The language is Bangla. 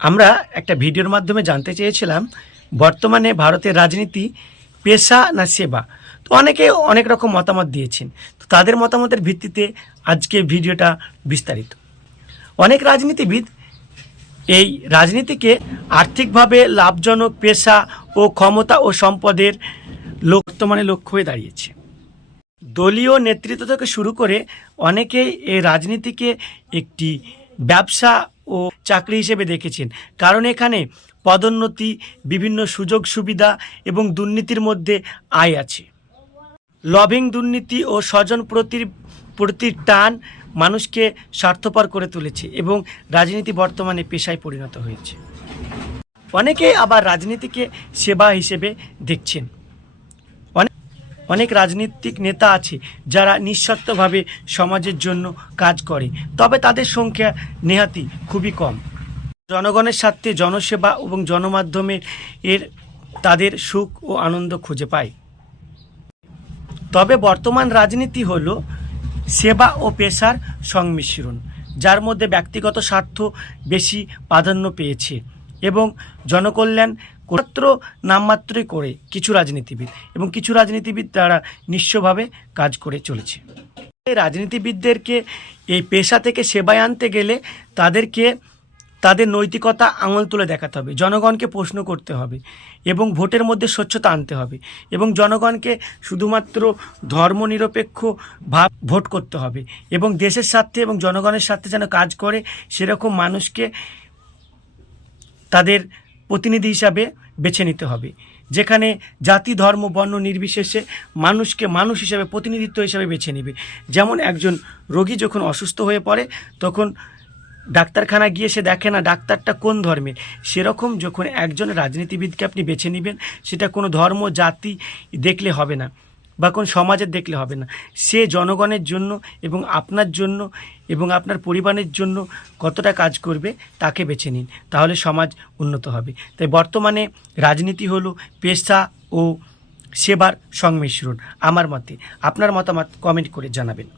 আমরা একটা ভিডিওর মাধ্যমে জানতে চেয়েছিলাম বর্তমানে ভারতের রাজনীতি পেশা না সেবা। তো অনেকে অনেক রকম মতামত দিয়েছেন। তো তাদের মতামতের ভিত্তিতে আজকে ভিডিওটা বিস্তারিত। অনেক রাজনীতিবিদ এই রাজনীতিকে আর্থিকভাবে লাভজনক পেশা ও ক্ষমতা ও সম্পদের বর্তমানে লক্ষ্য হয়ে দাঁড়িয়েছে। দলীয় নেতৃত্ব থেকে শুরু করে অনেকেই এই রাজনীতিকে একটি ব্যবসা ও চাকরি হিসেবে দেখেছেন, কারণ এখানে পদোন্নতি, বিভিন্ন সুযোগ সুবিধা এবং দুর্নীতির মধ্যে আয় আছে। লবিং, দুর্নীতি ও স্বজন প্রতি টান মানুষকে স্বার্থপর করে তুলেছে এবং রাজনীতি বর্তমানে পেশায় পরিণত হয়েছে। অনেকে আবার রাজনীতিকে সেবা হিসেবে দেখছেন। অনেক রাজনৈতিক নেতা আছে যারা নিঃস্বার্থভাবে সমাজের জন্য কাজ করে, তবে তাদের সংখ্যা নেহাতি খুবই কম। জনগণের স্বার্থে জনসেবা এবং জনমাধ্যমের তাদের সুখ ও আনন্দ খুঁজে পায়। তবে বর্তমান রাজনীতি হলো সেবা ও পেশার সংমিশ্রণ, যার মধ্যে ব্যক্তিগত স্বার্থ বেশি প্রাধান্য পেয়েছে এবং জনকল্যাণ মাত্র নামমাত্রই করে কিছু রাজনীতিবিদ, এবং কিছু রাজনীতিবিদ তারা নিঃস্বভাবে কাজ করে চলেছে। এই রাজনীতিবিদদেরকে এই পেশা থেকে সেবায় আনতে গেলে তাদের নৈতিকতা আঙুল তুলে দেখাতে হবে, জনগণকে প্রশ্ন করতে হবে এবং ভোটের মধ্যে স্বচ্ছতা আনতে হবে এবং জনগণকে শুধুমাত্র ধর্মনিরপেক্ষ ভোট করতে হবে এবং দেশের স্বার্থে এবং জনগণের স্বার্থে যেন কাজ করে সেরকম মানুষকে তাদের প্রতিনিধি হিসাবে বেছে নিতে হবে, যেখানে জাতি, ধর্ম, বর্ণ নির্বিশেষে মানুষকে মানুষ হিসাবে, প্রতিনিধিত্ব হিসাবে বেছে নেবে। যেমন একজন রোগী যখন অসুস্থ হয়ে পড়ে তখন ডাক্তারখানা গিয়ে সে দেখে না ডাক্তারটা কোন ধর্মের, সেরকম যখন একজন রাজনীতিবিদকে আপনি বেছে নেবেন সেটা কোনো ধর্ম, জাতি দেখলে হবে না বা কোন সমাজের দেখলে হবে না, সে জনগণের জন্য এবং আপনার জন্য এবং আপনার পরিবারের জন্য কতটা কাজ করবে তাকে বেছে নিন, তাহলে সমাজ উন্নত হবে। তাই বর্তমানে রাজনীতি হলো পেশা ও সেবার সংমিশ্রণ আমার মতে। আপনার মতামত কমেন্ট করে জানাবেন।